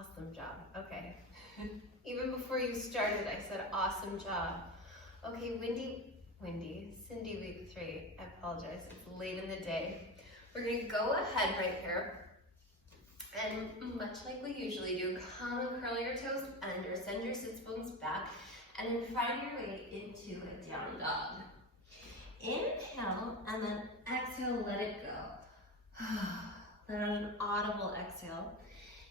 Awesome job. Okay. Even before you started, I said awesome job. Okay, Cindy week 3. I apologize, it's late in the day. We're gonna go ahead right here. And much like we usually do, come and curl your toes under, send your sits bones back, and then find your way into a down dog. Inhale, and then exhale, let it go. Let out an audible exhale.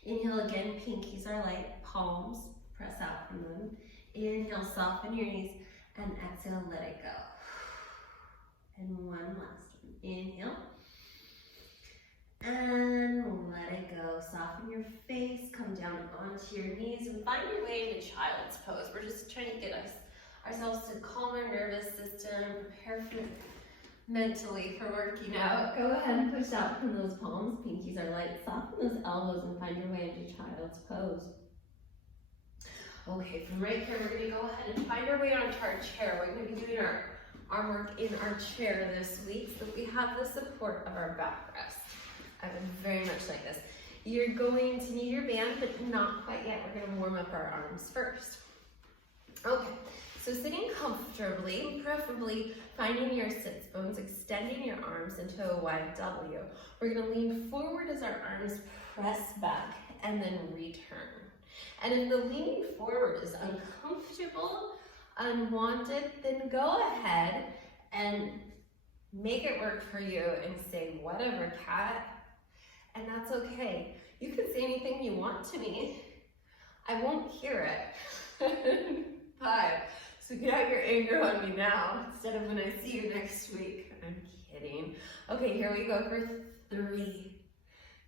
Inhale again, pinkies are light, palms, press out from them. Inhale, soften your knees, and exhale, let it go. And one last one. Inhale. And let it go. Soften your face, come down onto your knees, and find your way into child's pose. We're just trying to get ourselves to calm our nervous system, prepare mentally for working out. Go ahead and push out from those palms. Pinkies are light. Soften those elbows and find your way into child's pose. Okay, from right here, we're going to go ahead and find our way onto our chair. We're going to be doing our arm work in our chair this week so we have the support of our back rest. I would very much like this. You're going to need your band, but not quite yet. We're going to warm up our arms first. Okay, so sitting comfortably, preferably finding your sits bones, extending your arms into a wide W. We're going to lean forward as our arms press back and then return. And if the leaning forward is uncomfortable, unwanted, then go ahead and make it work for you and say whatever, cat. And that's okay. You can say anything you want to me. I won't hear it. 5. So get out your anger on me now instead of when I see you next week. I'm kidding. Okay, here we go for 3.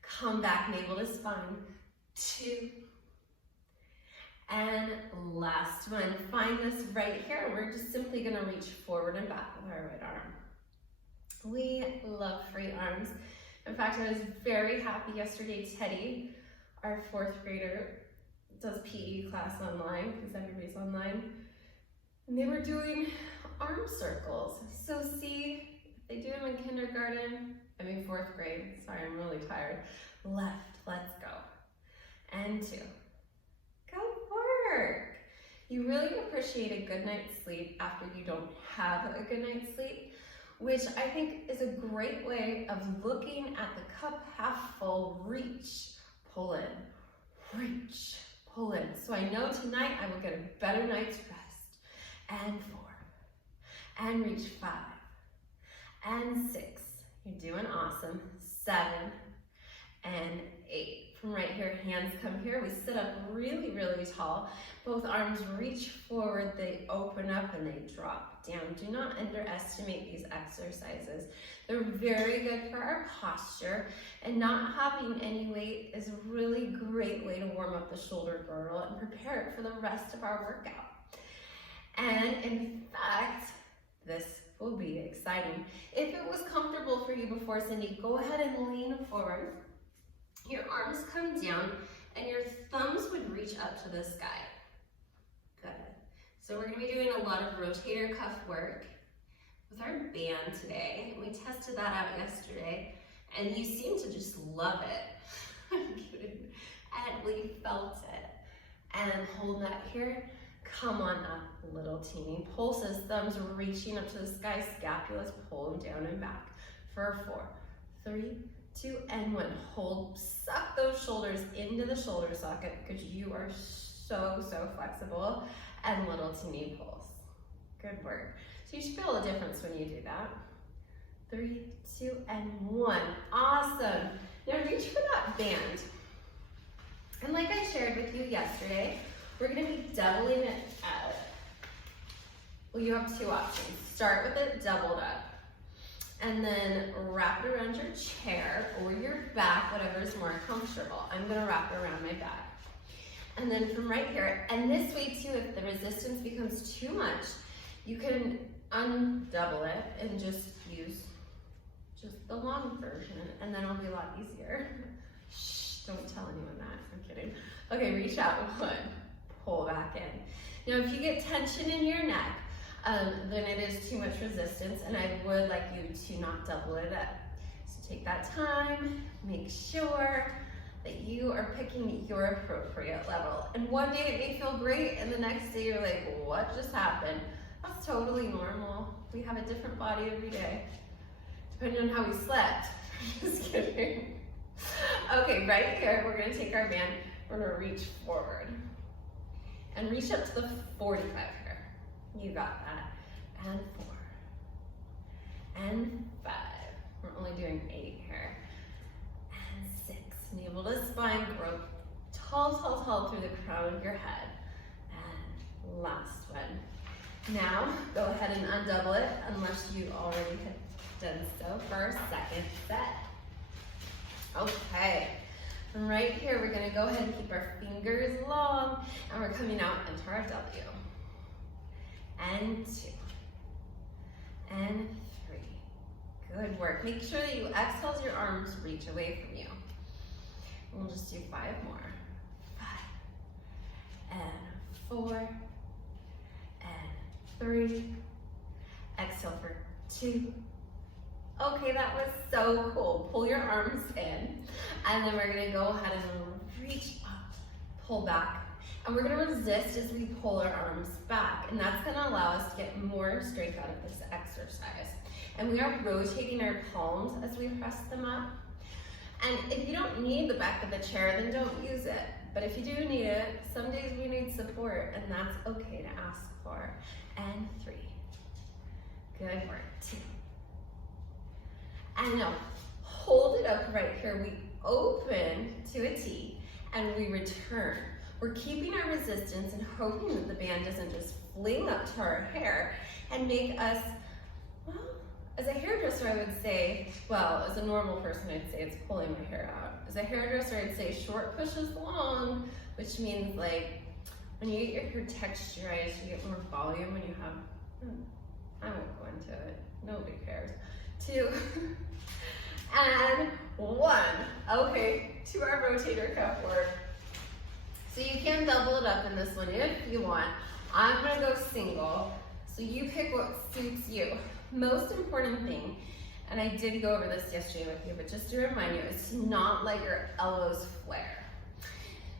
Come back, navel to spine. 2. And last one. Find this right here. We're just simply gonna reach forward and back with our right arm. We love free arms. In fact, I was very happy yesterday. Teddy, our 4th grader, does PE class online because everybody's online. And they were doing arm circles. So see, if they do them in kindergarten, 4th grade, sorry, I'm really tired. Left, let's go. And 2. Go work. You really appreciate a good night's sleep after you don't have a good night's sleep, which I think is a great way of looking at the cup half full. Reach, pull in, reach, pull in. So I know tonight I will get a better night's rest. And 4, and reach 5, and 6. You're doing awesome. 7, and 8. From right here, hands come here. We sit up really, really tall. Both arms reach forward, they open up and they drop down. Do not underestimate these exercises. They're very good for our posture, and not having any weight is a really great way to warm up the shoulder girdle and prepare it for the rest of our workout. And in fact, this will be exciting. If it was comfortable for you before, Cindy, go ahead and lean forward. Your arms come down and your thumbs would reach up to the sky. Good. So we're going to be doing a lot of rotator cuff work with our band today. We tested that out yesterday and you seem to just love it. I'm kidding. And we felt it. And hold that here. Come on up, little teeny. Pulses, thumbs reaching up to the sky, scapulas, pull them down and back. For 4, 3, 2, and 1. Hold, suck those shoulders into the shoulder socket because you are so flexible. And little teeny pulse. Good work. So you should feel a difference when you do that. 3, 2, and 1. Awesome. Now reach for that band. And like I shared with you yesterday, we're going to be doubling it out. Well, you have 2 options. Start with it doubled up. And then wrap it around your chair or your back, whatever is more comfortable. I'm going to wrap it around my back. And then from right here, and this way too, if the resistance becomes too much, you can undouble it and just use just the long version, and then it'll be a lot easier. Shh, don't tell anyone that, I'm kidding. Okay, reach out, 1, pull back in. Now if you get tension in your neck, then it is too much resistance, and I would like you to not double it up. So take that time, make sure that you are are picking your appropriate level. And one day it may feel great, and the next day you're like, what just happened? That's totally normal. We have a different body every day, depending on how we slept. Just kidding. Okay, right here, we're gonna take our band, we're gonna reach forward. And reach up to the 45 here. You got that. And 4. And 5. We're only doing 8 here. And 6. Navel to spine, grow tall, tall, tall through the crown of your head. And last one. Now, go ahead and undouble it unless you already have done so for our second set. Okay. And right here, we're gonna go ahead and keep our fingers long, and we're coming out into our W. And 2. And 3. Good work. Make sure that you exhale as your arms reach away from you. And we'll just do 5 more. 5. And 4. And 3. Exhale for 2. Okay, that was so cool. Pull your arms in, and then we're gonna go ahead and reach up, pull back, and we're gonna resist as we pull our arms back, and that's gonna allow us to get more strength out of this exercise. And we are rotating our palms as we press them up. And if you don't need the back of the chair, then don't use it. But if you do need it, some days we need support, and that's okay to ask for. And 3. Good work. 2. And now, hold it up right here. We open to a T, and we return. We're keeping our resistance and hoping that the band doesn't just fling up to our hair and make us, well, as a hairdresser, I would say, well, as a normal person, I'd say it's pulling my hair out. As a hairdresser, I'd say short pushes long, which means like when you get your hair texturized, you get more volume when you have, I won't go into it, nobody cares. 2, and 1. Okay, to our rotator cuff work. So you can double it up in this one if you want. I'm gonna go single, so you pick what suits you. Most important thing, and I did go over this yesterday with you, but just to remind you, is to not let your elbows flare.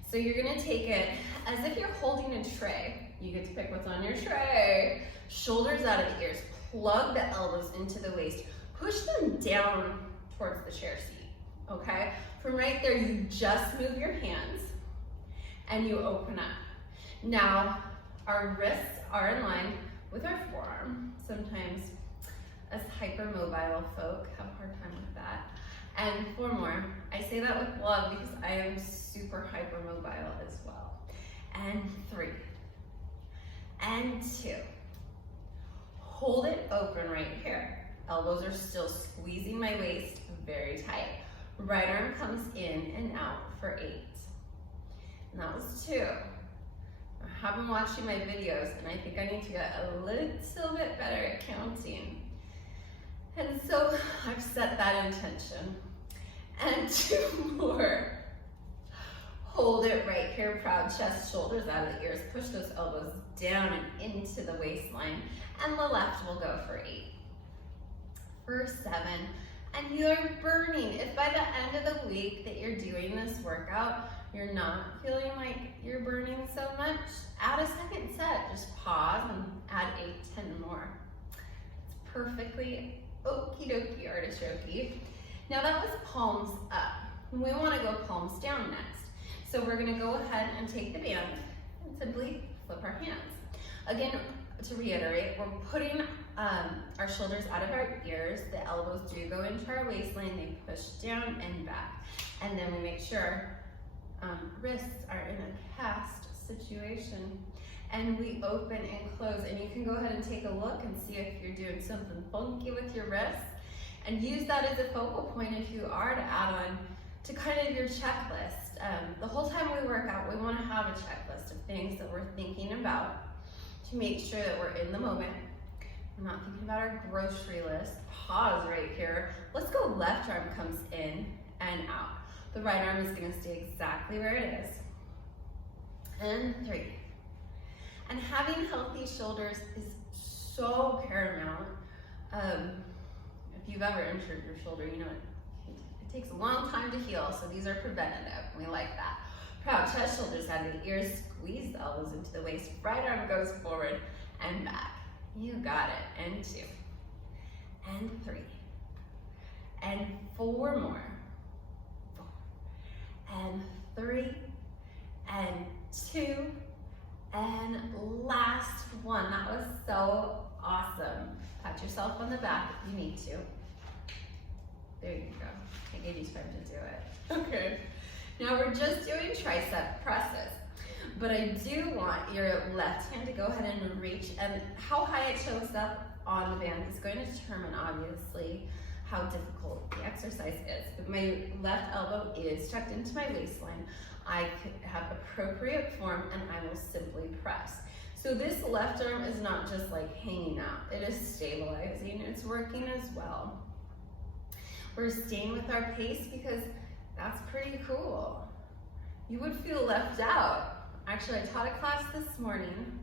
So you're gonna take it as if you're holding a tray. You get to pick what's on your tray. Shoulders out of the ears, plug the elbows into the waist. Push them down towards the chair seat, okay? From right there, you just move your hands and you open up. Now, our wrists are in line with our forearm. Sometimes us hypermobile folk have a hard time with that. And 4 more. I say that with love because I am super hypermobile as well. And 3. And 2. Hold it open right here. Elbows are still squeezing my waist very tight. Right arm comes in and out for 8. And that was 2. I have been watching my videos, and I think I need to get a little bit better at counting. And so I've set that intention. And 2 more. Hold it right here, proud chest, shoulders out of the ears. Push those elbows down and into the waistline. And the left will go for 8. For 7, and you're burning. If by the end of the week that you're doing this workout, you're not feeling like you're burning so much, add a second set. Just pause and add 8, 10 more. It's perfectly okie dokie artichoke. Now that was palms up. We want to go palms down next. So we're going to go ahead and take the band and simply flip our hands. Again, to reiterate, we're putting our shoulders out of our ears. The elbows do go into our waistline. They push down and back. And then we make sure wrists are in a cast situation. And we open and close. And you can go ahead and take a look and see if you're doing something funky with your wrists. And use that as a focal point if you are to add on to kind of your checklist. The whole time we work out, we want to have a checklist of things that we're thinking about to make sure that we're in the moment. We're not thinking about our grocery list. Pause right here. Let's go left arm comes in and out. The right arm is going to stay exactly where it is. And 3. And having healthy shoulders is so paramount. If you've ever injured your shoulder, you know it It takes a long time to heal, so these are preventative. We like that. Proud chest, shoulders out of the ears, squeeze the elbows into the waist, right arm goes forward and back. You got it. And 2, and 3, and 4 more. 4, and 3, and 2, and last one. That was so awesome. Pat yourself on the back if you need to. There you go. I gave you time to do it. Okay. Now we're just doing tricep presses, but I do want your left hand to go ahead and reach, and how high it shows up on the band is going to determine, obviously, how difficult the exercise is. But my left elbow is tucked into my waistline. I have appropriate form, and I will simply press. So this left arm is not just like hanging out. It is stabilizing. It's working as well. We're staying with our pace because that's pretty cool. You would feel left out. Actually, I taught a class this morning,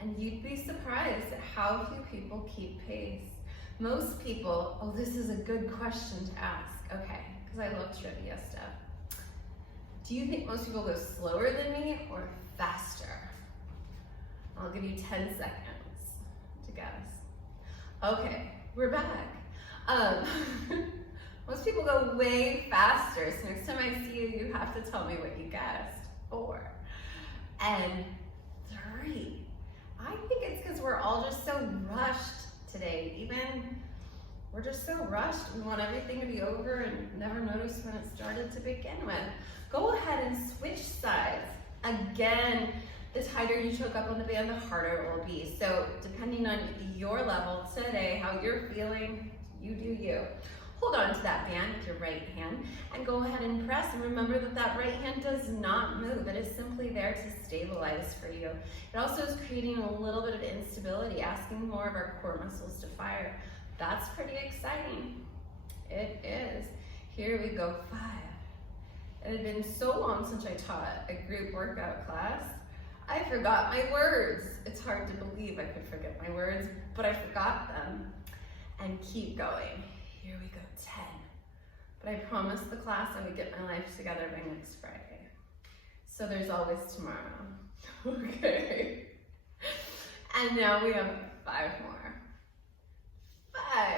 and you'd be surprised at how few people keep pace. Most people, oh, this is a good question to ask. Okay, because I love trivia stuff. Do you think most people go slower than me or faster? I'll give you 10 seconds to guess. Okay, we're back. Most people go way faster, so next time I see you, you have to tell me what you guessed. 4, and 3. I think it's because we're all just so rushed today. We're just so rushed. We want everything to be over and never notice when it started to begin with. Go ahead and switch sides. Again, the tighter you choke up on the band, the harder it will be. So depending on your level today, how you're feeling, you do you. Hold on to that band with your right hand and go ahead and press. And remember that that right hand does not move. It is simply there to stabilize for you. It also is creating a little bit of instability, asking more of our core muscles to fire. That's pretty exciting. It is. Here we go, 5. It had been so long since I taught a group workout class. I forgot my words. It's hard to believe I could forget my words, but I forgot them. And keep going. Here we go, 10. But I promised the class I would get my life together by next Friday. So there's always tomorrow. Okay. And now we have 5 more. 5.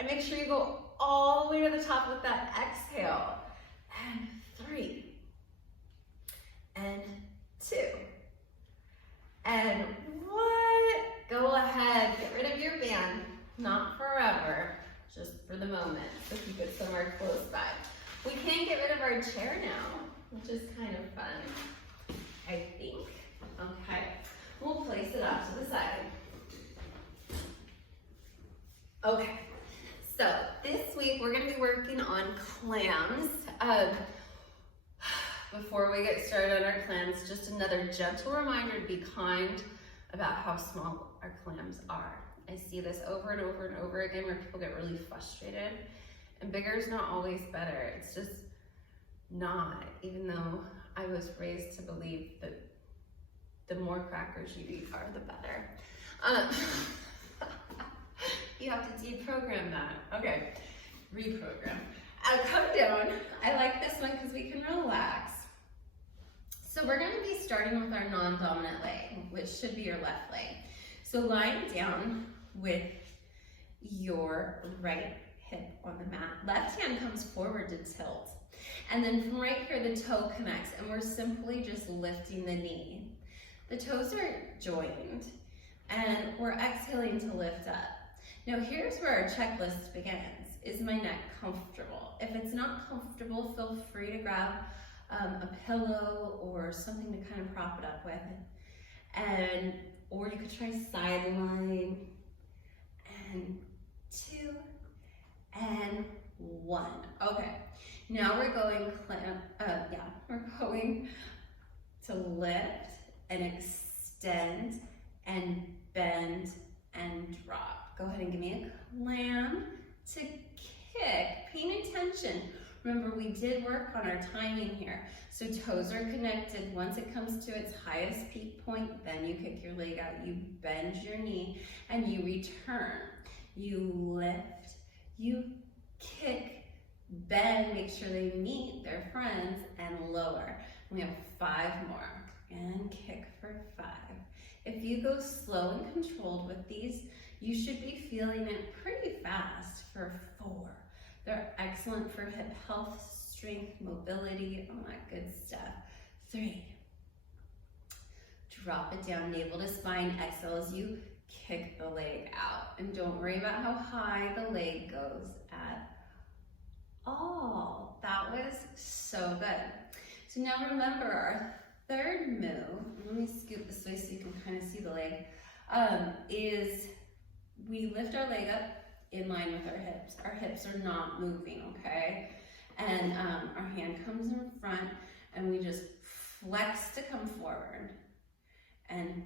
And make sure you go all the way to the top with that exhale. And 3. And 2. And 1. Go ahead, get rid of your band. Not forever, just for the moment. So keep it somewhere close by. We can get rid of our chair now, which is kind of fun, I think. Okay, we'll place it off to the side. Okay, so this week we're going to be working on clams. Before we get started on our clams, just another gentle reminder to be kind about how small our clams are. I see this over and over and over again where people get really frustrated, and bigger is not always better. It's just not, even though I was raised to believe that the more crackers you eat are, the better. You have to deprogram that. Okay, reprogram. Come down. I like this one because we can relax. So we're going to be starting with our non-dominant leg, which should be your left leg. So lying down with your right hip on the mat. Left hand comes forward to tilt. And then from right here, the toe connects, and we're simply just lifting the knee. The toes are joined, and we're exhaling to lift up. Now here's where our checklist begins. Is my neck comfortable? If it's not comfortable, feel free to grab a pillow or something to kind of prop it up with. Or you could try side line. And 2, and 1. Okay, now we're going we're going to lift and extend and bend and drop. Go ahead and give me a clam to kick. Paying attention. Remember, we did work on our timing here. So toes are connected. Once it comes to its highest peak point, then you kick your leg out. You bend your knee and you return. You lift, you kick, bend, make sure they meet their friends, and lower. We have 5 more, and kick for 5. If you go slow and controlled with these, you should be feeling it pretty fast for 4. They're excellent for hip health, strength, mobility, all that good stuff. 3. Drop it down, navel to spine. Exhale as you kick the leg out. And don't worry about how high the leg goes at all. That was so good. So now remember our third move, let me scoot this way so you can kind of see the leg, is we lift our leg up in line with our hips. Our hips are not moving, okay? And our hand comes in front and we just flex to come forward and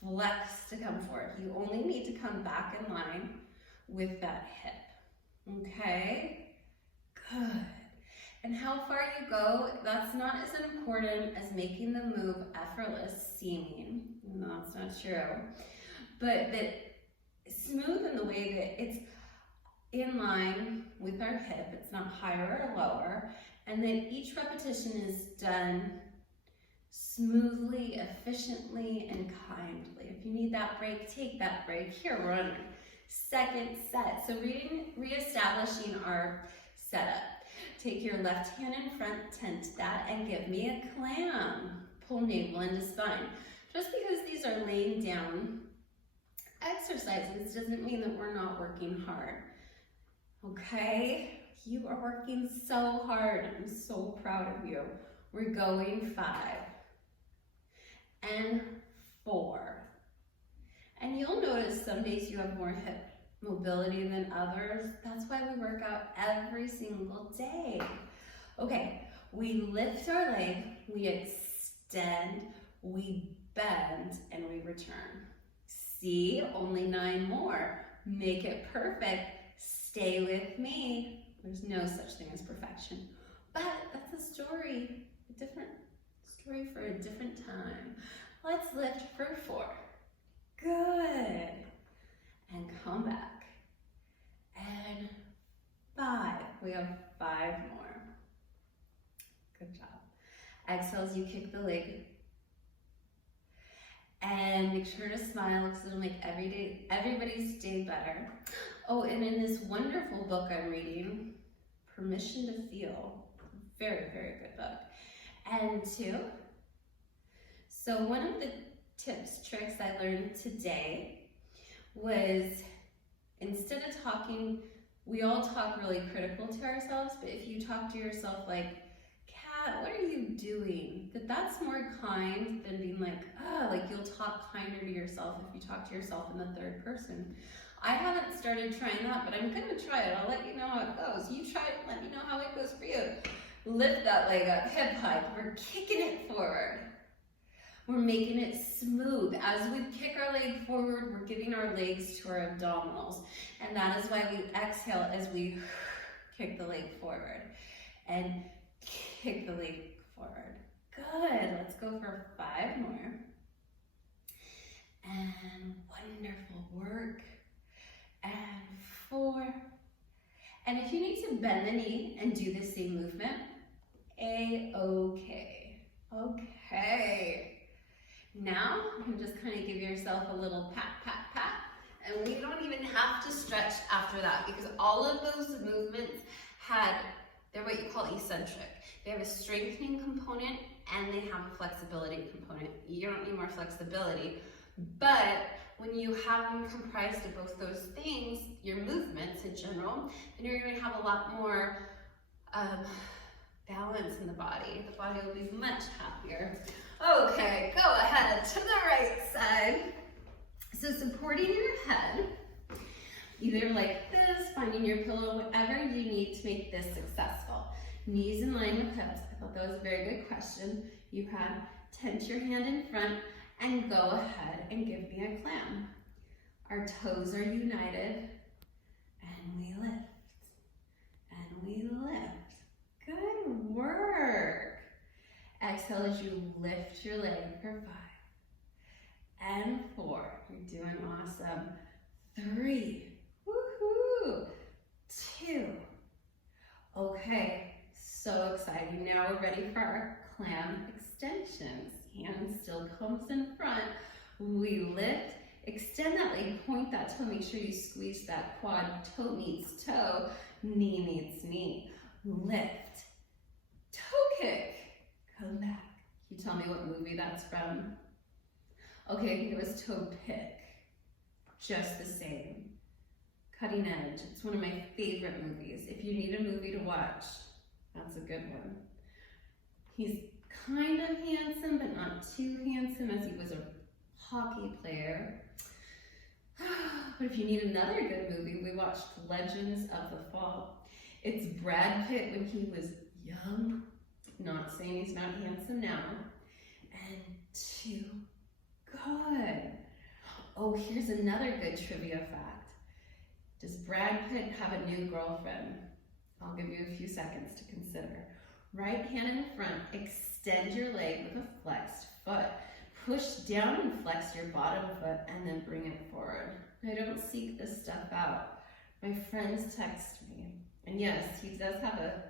flex to come forward. You only need to come back in line with that hip, okay? Good. And how far you go, that's not as important as making the move effortless seeming. No, that's not true. But that smooth in the way that it's in line with our hip, it's not higher or lower, and then each repetition is done smoothly, efficiently, and kindly. If you need that break, take that break. Here, we're on our second set. So reestablishing our setup. Take your left hand in front, tent that, and give me a clam. Pull navel into spine. Just because these are laying down exercises doesn't mean that we're not working hard. Okay? You are working so hard. I'm so proud of you. We're going 5 and 4. And you'll notice some days you have more hip mobility than others. That's why we work out every single day. Okay, we lift our leg, we extend, we bend, and we return. See, only 9 more. Make it perfect. Stay with me. There's no such thing as perfection. But that's a story, a different story for a different time. Let's lift for 4. Good. And come back. And 5. We have 5 more. Good job. Exhale as you kick the leg. And make sure to smile because it'll make everybody's day better. Oh, and in this wonderful book I'm reading, Permission to Feel, very, very good book. And 2, so one of the tips, tricks I learned today was instead of talking, we all talk really critical to ourselves, but if you talk to yourself like, Kat, what are you doing? That's more kind than being like, like you'll talk kinder to yourself if you talk to yourself in the 3rd person. I haven't started trying that, but I'm gonna try it. I'll let you know how it goes. You try it, let me know how it goes for you. Lift that leg up, hip high. We're kicking it forward. We're making it smooth. As we kick our leg forward, we're giving our legs to our abdominals. And that is why we exhale as we kick the leg forward. And kick the leg forward. Good. Let's go for 5 more. And wonderful work. And 4. And if you need to bend the knee and do the same movement, A-okay. Okay. Now, you can just kind of give yourself a little pat, pat, pat. And we don't even have to stretch after that because all of those movements they're what you call eccentric. They have a strengthening component and they have a flexibility component. You don't need more flexibility, but when you have them comprised of both those things, your movements in general, then you're going to have a lot more balance in the body. The body will be much happier. Okay, go ahead to the right side. So supporting your head, either like this, finding your pillow, whatever you need to make this successful. Knees in line with hips. I thought that was a very good question. You had tent your hand in front and go ahead and give me a clam. Our toes are united and we lift and we lift. Good work. Exhale as you lift your leg for 5 and 4. You're doing awesome. 3. Woohoo. 2. Okay, so exciting. Now we're ready for our clam extensions. Hand still comes in front. We lift, extend that leg, point that toe, make sure you squeeze that quad, toe meets toe, knee meets knee. Lift, toe kick, come back. Can you tell me what movie that's from? Okay, I think it was Toe Pick. Just the same. Cutting Edge. It's one of my favorite movies. If you need a movie to watch, that's a good one. He's kind of handsome, but not too handsome, as he was a hockey player. But if you need another good movie, we watched Legends of the Fall. It's Brad Pitt when he was young. Not saying he's not handsome now. And too good. Oh, here's another good trivia fact. Does Brad Pitt have a new girlfriend? I'll give you a few seconds to consider. Right hand in front, extend your leg with a flexed foot. Push down and flex your bottom foot and then bring it forward. I don't seek this stuff out. My friends text me. And yes, he does have a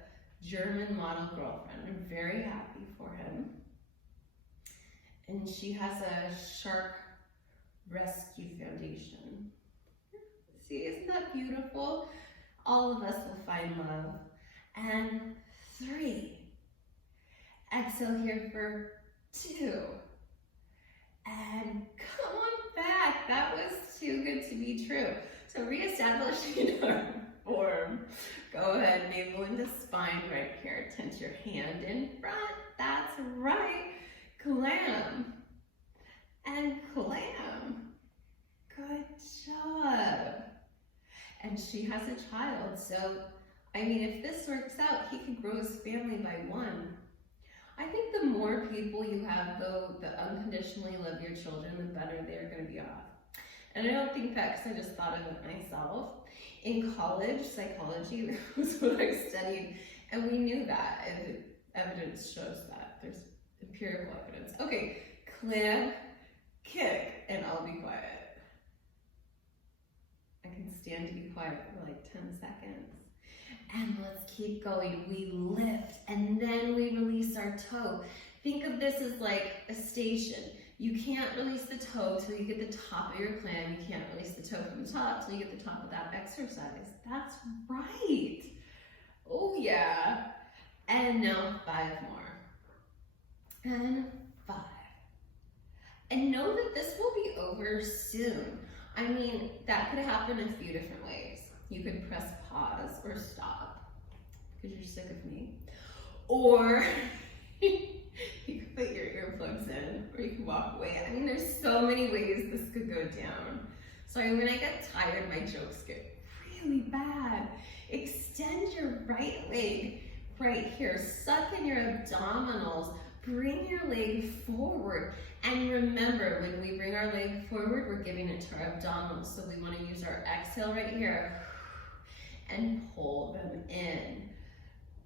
German model girlfriend. I'm very happy for him. And she has a Shark Rescue Foundation. See, isn't that beautiful? All of us will find love. And 3. Exhale here for 2. And come on back. That was too good to be true. So reestablishing our form. Go ahead, navel into spine right here. Tense your hand in front. That's right. Clam. And clam. Good job. And she has a child, so I mean, if this works out, he could grow his family by 1. I think the more people you have, though, that unconditionally love your children, the better they're going to be off. And I don't think that because I just thought of it myself. In college, psychology was what I studied, and we knew that. And evidence shows that. There's empirical evidence. Okay, clam, kick, and I'll be quiet. I can stand to be quiet for like 10 seconds. And let's keep going. We lift and then we release our toe. Think of this as like a station. You can't release the toe till you get the top of your clam. You can't release the toe from the top till you get the top of that exercise. That's right. Oh yeah. And now 5 more. And 5. And know that this will be over soon. I mean, that could happen a few different ways. You could press pause or stop because you're sick of me. Or you could put your earplugs in, or you can walk away. I mean, there's so many ways this could go down. Sorry, when I get tired, my jokes get really bad. Extend your right leg right here. Suck in your abdominals. Bring your leg forward. And remember, when we bring our leg forward, we're giving it to our abdominals. So we want to use our exhale right here and pull them in.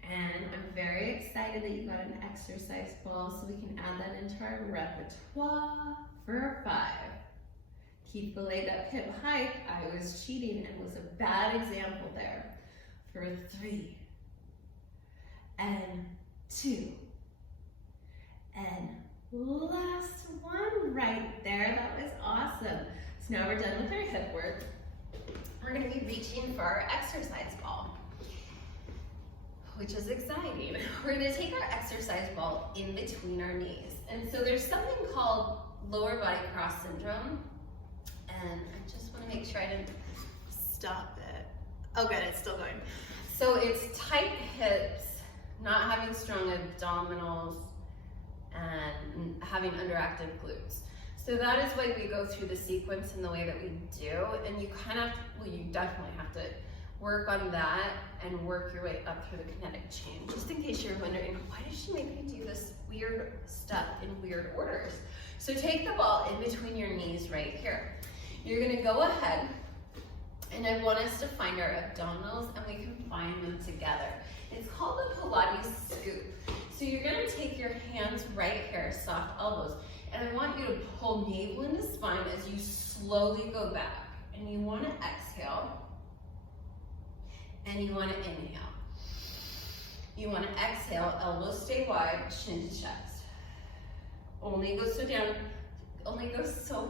And I'm very excited that you got an exercise ball so we can add that into our repertoire for 5. Keep the leg up hip height. I was cheating and was a bad example there. For 3 and 2 and last one right there. That was awesome. So now we're done with our hip work. We're going to be reaching for our exercise ball, which is exciting. We're going to take our exercise ball in between our knees. And so there's something called lower body cross syndrome. And I just want to make sure I didn't stop it. Oh good, it's still going. So it's tight hips, not having strong abdominals, and having underactive glutes. So that is why we go through the sequence in the way that we do, and you kind of, well, you definitely have to work on that and work your way up through the kinetic chain. Just in case you're wondering, why does she make me do this weird stuff in weird orders? So take the ball in between your knees right here. You're gonna go ahead, and I want us to find our abdominals, and we can find them together. It's called the Pilates scoop. So you're gonna take your hands right here, soft elbows, and I want you to pull navel into spine as you slowly go back. And you wanna exhale, and you wanna inhale. You want to exhale, elbows stay wide, chin to chest. Only go so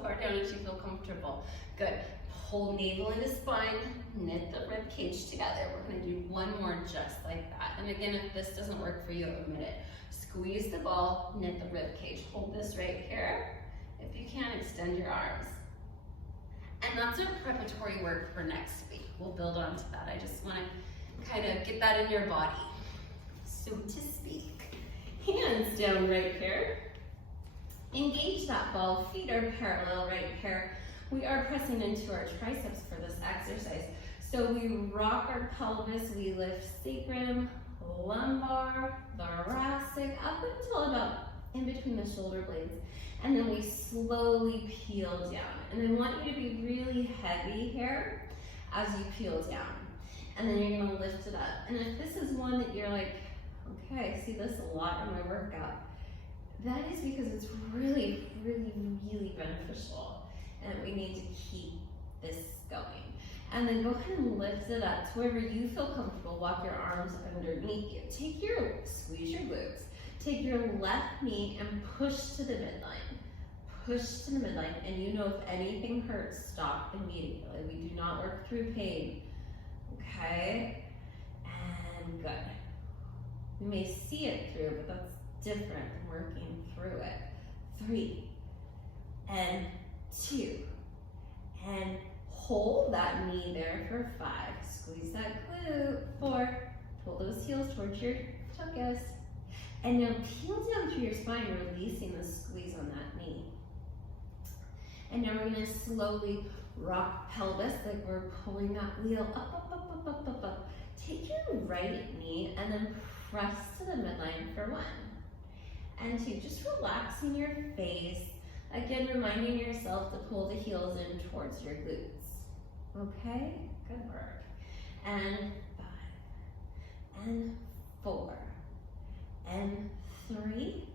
far down as you feel comfortable. Good. Hold navel into spine, knit the rib cage together. We're going to do one more just like that. And again, if this doesn't work for you, admit it. Squeeze the ball, knit the rib cage. Hold this right here. If you can, extend your arms. And that's our preparatory work for next week. We'll build on to that. I just want to kind of get that in your body, so to speak. Hands down right here. Engage that ball. Feet are parallel right here. We are pressing into our triceps for this exercise. So we rock our pelvis, we lift sacrum, lumbar, thoracic, up until about in between the shoulder blades. And then we slowly peel down. And I want you to be really heavy here as you peel down. And then you're gonna lift it up. And if this is one that you're like, okay, I see this a lot in my workout, that is because it's really, really, really beneficial. And we need to keep this going. And then go ahead and lift it up to wherever you feel comfortable. Walk your arms underneath you. Squeeze your glutes. Take your left knee and push to the midline. Push to the midline. And you know if anything hurts, stop immediately. We do not work through pain. Okay? And good. You may see it through, but that's different than working through it. 3 and 2 and hold that knee there for 5. Squeeze that glute. 4. Pull those heels towards your tuchus. And now peel down through your spine, releasing the squeeze on that knee. And now we're going to slowly rock pelvis like we're pulling that wheel up. Take your right knee and then press to the midline for 1 and 2. Just relaxing your face. Again, reminding yourself to pull the heels in towards your glutes. Okay? Good work. And 5 and 4 and 3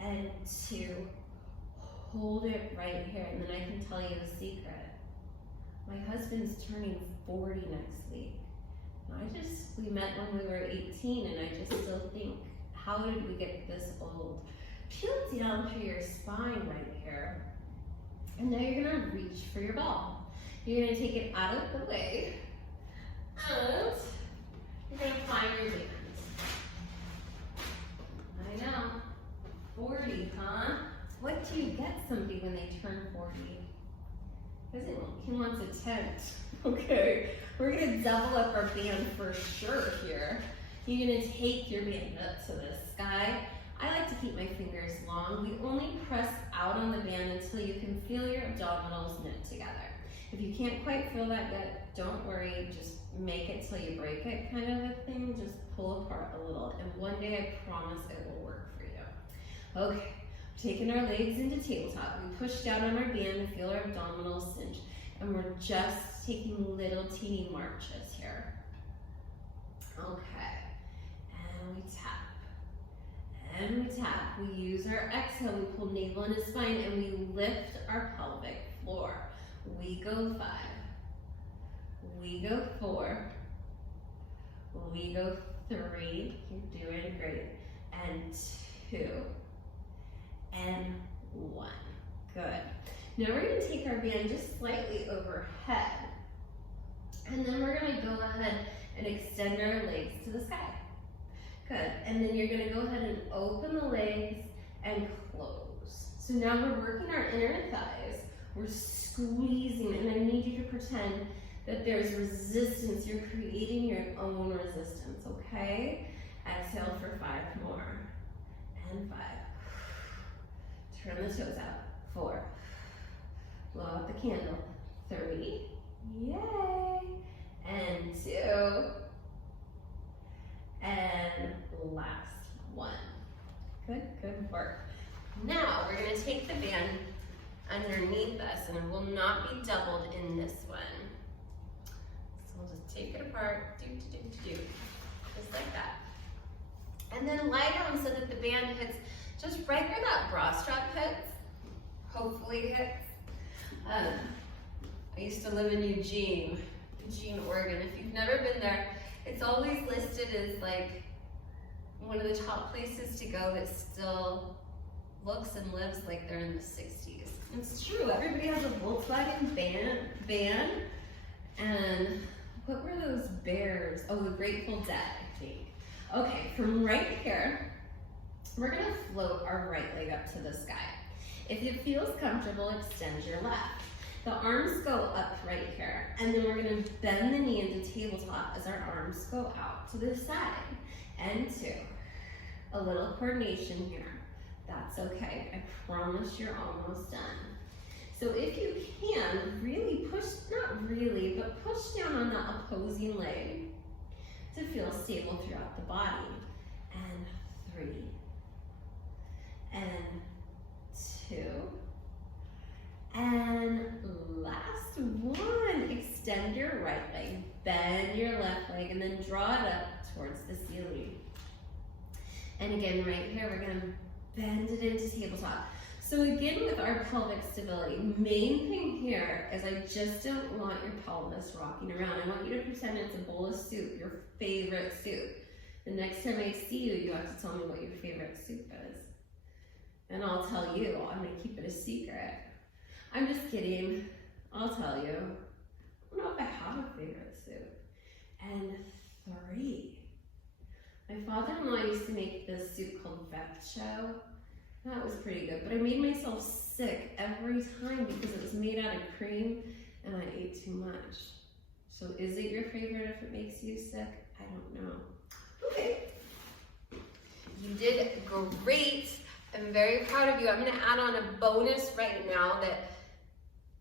and 2. Hold it right here, and then I can tell you a secret. My husband's turning 40 next week. We met when we were 18, and I just still think, how did we get this old? Peel down through your spine right here. And now you're gonna reach for your ball. You're gonna take it out of the way, and you're gonna find your band. I know, 40, huh? What do you get somebody when they turn 40? He wants a tent. Okay, we're gonna double up our band for sure here. You're gonna take your band up to the sky. I like to keep my fingers long. We only press out on the band until you can feel your abdominals knit together. If you can't quite feel that yet, don't worry, just make it till you break it kind of a thing. Just pull apart a little, and one day I promise it will work for you. Okay, taking our legs into tabletop. We push down on our band and feel our abdominals cinch, and we're just taking little teeny marches here. Okay, and we tap. And we tap. We use our exhale. We pull navel into spine, and we lift our pelvic floor. We go 5. We go 4. We go 3. You're doing great. And 2. And 1. Good. Now we're going to take our band just slightly overhead. And then we're going to go ahead and extend our legs to the sky. Good. And then you're going to go ahead and open the legs and close. So now we're working our inner thighs. We're squeezing, and I need you to pretend that there's resistance. You're creating your own resistance, okay? Exhale for 5 more. And 5. Turn the toes out. 4. Blow out the candle. 3. Yay! And 2. And last 1. Good work. Now we're going to take the band underneath us, and it will not be doubled in this one. So we'll just take it apart, just like that. And then lie down so that the band hits just right where that bra strap hits. Hopefully hits. I used to live in Eugene, Oregon. If you've never been there, it's always listed as like one of the top places to go that still looks and lives like they're in the 60s. It's true, everybody has a Volkswagen van, and what were those bears? Oh, the Grateful Dead, I think. Okay, from right here, we're gonna float our right leg up to the sky. If it feels comfortable, extend your left. The arms go up right here, and then we're gonna bend the knee into tabletop as our arms go out to the side. And 2. A little coordination here. That's okay, I promise you're almost done. So if you can, really push, not really, but push down on the opposing leg to feel stable throughout the body. And 3. And 2. And last one, extend your right leg, bend your left leg, and then draw it up towards the ceiling. And again, right here, we're gonna bend it into tabletop. So again, with our pelvic stability, main thing here is I just don't want your pelvis rocking around. I want you to pretend it's a bowl of soup, your favorite soup. The next time I see you, you have to tell me what your favorite soup is. And I'll tell you, I'm gonna keep it a secret. I'm just kidding, I'll tell you. I don't know if I have a favorite soup. And 3. My father-in-law used to make this soup called vecchio. That was pretty good, but I made myself sick every time because it was made out of cream and I ate too much. So is it your favorite if it makes you sick? I don't know. Okay. You did great. I'm very proud of you. I'm gonna add on a bonus right now that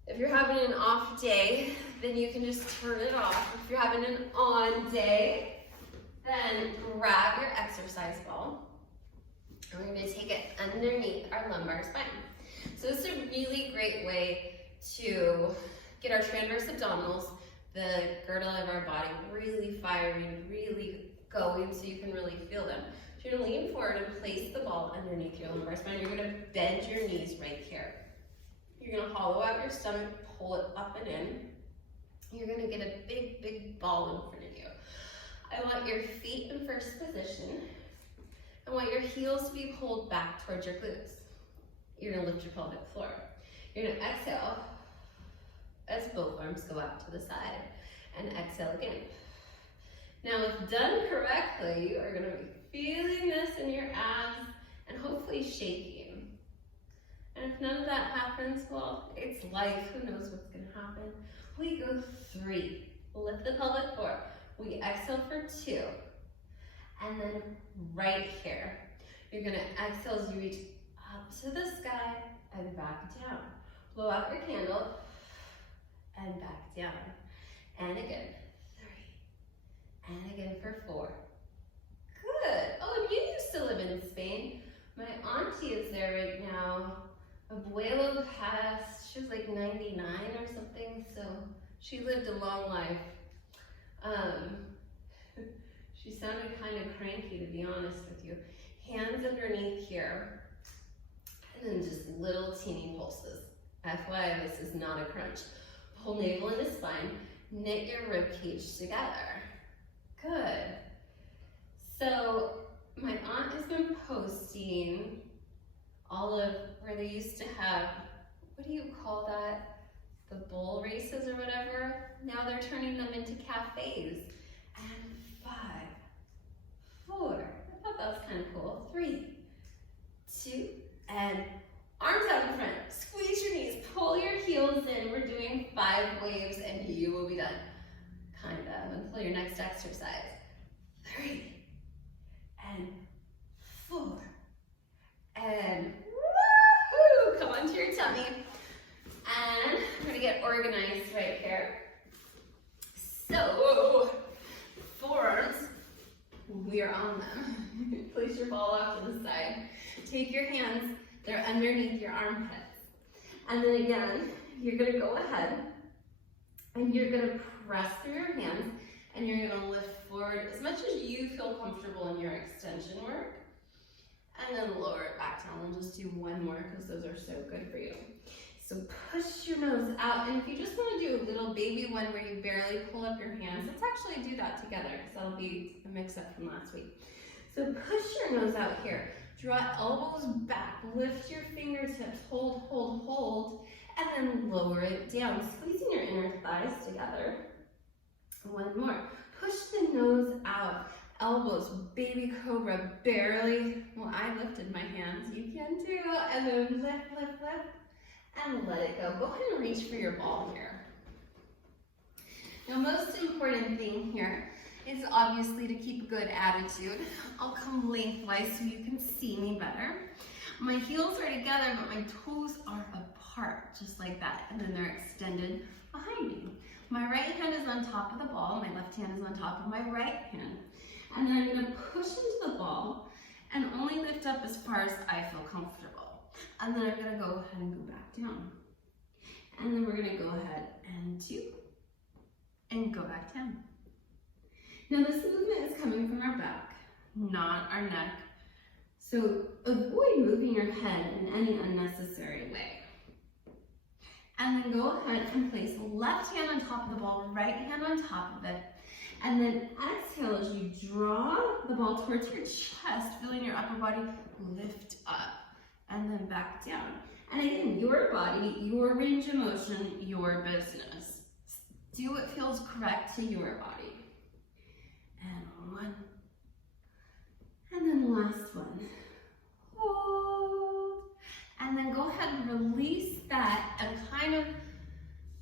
if you're having an off day, then you can just turn it off. If you're having an on day, then grab your exercise ball. And we're gonna take it underneath our lumbar spine. So this is a really great way to get our transverse abdominals, the girdle of our body, really firing, really going so you can really feel them. So you're gonna lean forward and place the ball underneath your lumbar spine. You're gonna bend your knees right here. You're gonna hollow out your stomach, pull it up and in. You're gonna get a big, big ball in front of you. I want your feet in first position. I want your heels to be pulled back towards your glutes. You're gonna lift your pelvic floor. You're gonna exhale as both arms go out to the side, and exhale again. Now, if done correctly, you are gonna be feeling this in your abs and hopefully shaking. And if none of that happens, well, it's life, who knows what's gonna happen. We go 3, lift the pelvic floor. We exhale for 2. And then right here, you're gonna exhale as you reach up to the sky and back down. Blow out your candle and back down. And again, 3. And again for 4. Good. Oh, and you used to live in Spain. My auntie is there right now. Abuelo passed, she was like 99 or something, so she lived a long life. She sounded kind of cranky, to be honest with you. Hands underneath here, and then just little teeny pulses. FYI, this is not a crunch. Pull navel into spine, knit your rib cage together. Good. So my aunt has been posting all of where they used to have, what do you call that? The bull races or whatever. Now they're turning them into cafes. And 5, 4, I thought that was kind of cool. 3, 2, and arms out in front. Squeeze your knees, pull your heels in. We're doing 5 waves and you will be done. Kind of, until your next exercise. 3, and 4, and woohoo! Come onto your tummy. And we're gonna get organized right here. So, forearms, we are on them. Place your ball off to the side. Take your hands, they're underneath your armpits. And then again, you're gonna go ahead and you're gonna press through your hands and you're gonna lift forward as much as you feel comfortable in your extension work. And then lower it back down. We'll just do one more because those are so good for you. So push your nose out, and if you just want to do a little baby one where you barely pull up your hands, let's actually do that together because that'll be a mix-up from last week. So push your nose out here. Draw elbows back, lift your fingertips, hold, hold, hold, and then lower it down, squeezing your inner thighs together. One more. Push the nose out, elbows, baby cobra, barely. Well, I lifted my hands, you can too. And then lift, lift, lift, and let it go. Go ahead and reach for your ball here. Now, most important thing here is obviously to keep a good attitude. I'll come lengthwise so you can see me better. My heels are together, but my toes are apart, just like that. And then they're extended behind me. My right hand is on top of the ball, my left hand is on top of my right hand. And then I'm gonna push into the ball and only lift up as far as I feel comfortable. And then I'm gonna go ahead and go back down. And then we're gonna go ahead and 2, and go back down. Now this movement is coming from our back, not our neck. So avoid moving your head in any unnecessary way. And then go ahead and place left hand on top of the ball, right hand on top of it. And then exhale as you draw the ball towards your chest, feeling your upper body lift up and then back down. And again, your body, your range of motion, your business. Do what feels correct to your body. And 1. And then last one. Hold. And then go ahead and release that and kind of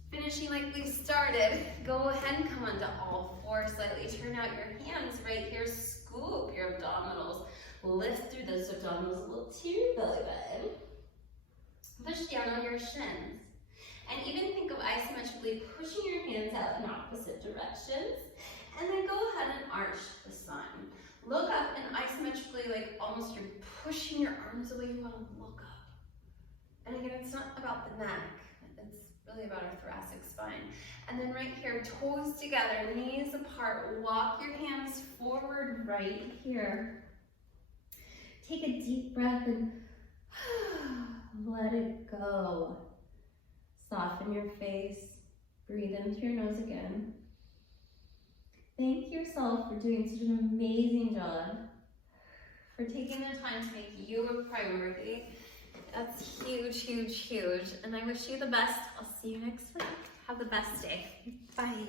finishing like we started. Go ahead and come onto all 4, slightly turn out your hands right here. Scoop your abdominals. Lift through those abdominals a little to your belly button. Push down on your shins. And even think of isometrically pushing your hands out in opposite directions. And then go ahead and arch the spine. Look up and isometrically, like almost you're pushing your arms the way you want to look up. And again, it's not about the neck. It's really about our thoracic spine. And then right here, toes together, knees apart. Walk your hands forward right here. Take a deep breath and let it go. Soften your face. Breathe in through your nose again. Thank yourself for doing such an amazing job, for taking the time to make you a priority. That's huge, huge, huge. And I wish you the best. I'll see you next week. Have the best day. Bye.